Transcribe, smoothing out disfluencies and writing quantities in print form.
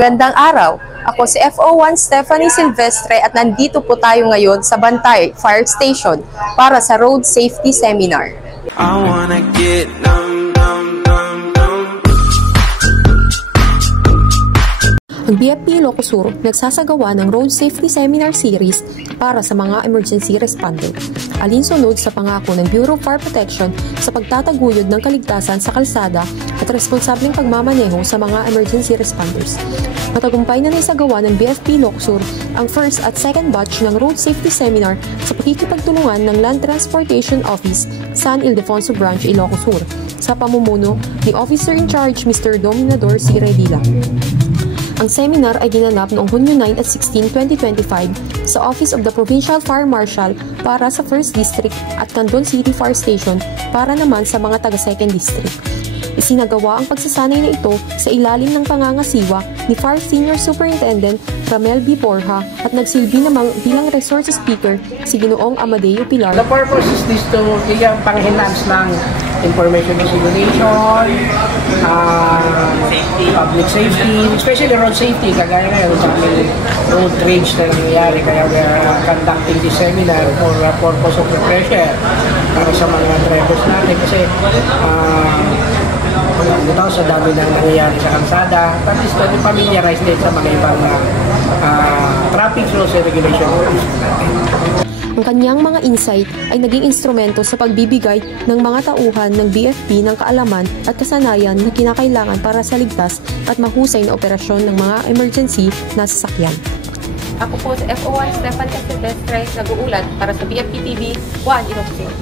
Magandang araw! Ako si FO1 Stephanie Silvestre at nandito po tayo ngayon sa Bantay Fire Station para sa Road Safety Seminar. Ang BFP Ilocos Sur nagsasagawa ng Road Safety Seminar Series para sa mga emergency responder. Alinsunod sa pangako ng Bureau of Fire Protection sa pagtataguyod ng kaligtasan sa kalsada at responsableng pagmamaneho sa mga emergency responders. Matagumpay na naisagawa ng BFP Ilocos Sur ang first at second batch ng Road Safety Seminar sa pakikipagtulungan ng Land Transportation Office, San Ildefonso Branch, Ilocos Sur, sa pamumuno ni Officer in Charge Mr. Dominador C. Redila. Ang seminar ay ginanap noong Hunyo 9 at 16, 2025 sa Office of the Provincial Fire Marshal para sa 1st District at Candon City Fire Station para naman sa mga taga 2nd District. Isinagawa ang pagsasanay na ito sa ilalim ng pangangasiwa ni Fire Senior Superintendent Ramel B. Borja at nagsilbi namang bilang resource speaker si Ginoong Amadeo Pilar. The purpose is this to pang-enhance ng information dissemination, public safety, especially road safety, kagaya ngayon sa road rage na nangyayari, kaya we are conducting this seminar for purpose of refresher para sa mga drivers natin kasi sa dami na nangyayari sa kalsada, at least familiarize din sa mga ibang traffic rules and regulations natin. Ang kanyang mga insight ay naging instrumento sa pagbibigay ng mga tauhan ng BFP ng kaalaman at kasanayan na kinakailangan para sa ligtas at mahusay na operasyon ng mga emergency na sasakyan. Ako po sa FO1 Stephanie Silvestre, nag-uulat para sa BFP TV 1 Ilocos Sur.